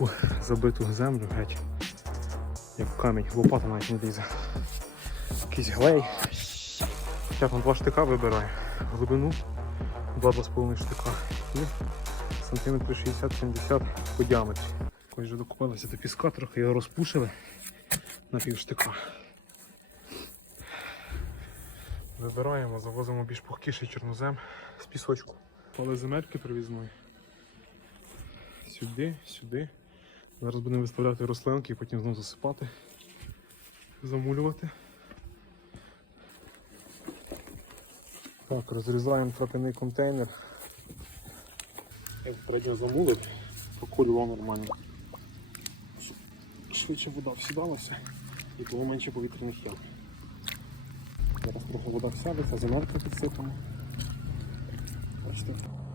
таку забиту землю геть. Як камінь, лопата навіть не лізе. Якийсь глей. Я там два штика вибираю. Глибину 2-2,5 штика. І сантиметрів 60-70 по діаметрі. Ось вже докупалися до піска, трохи його розпушили на пів штика. Вибираємо, завозимо більш пухкіший чорнозем з пісочку. Але земельки привізної. Сюди, сюди. Зараз будемо виставляти рослинки і потім знову засипати, замулювати. Так, розрізаємо трапяний контейнер. Як попередньо замулив, проколював нормально. Швидше вода всідалася і було менше повітряних ям. Зараз трохи вода всядеться, земельку підсипемо. Бачите. Так.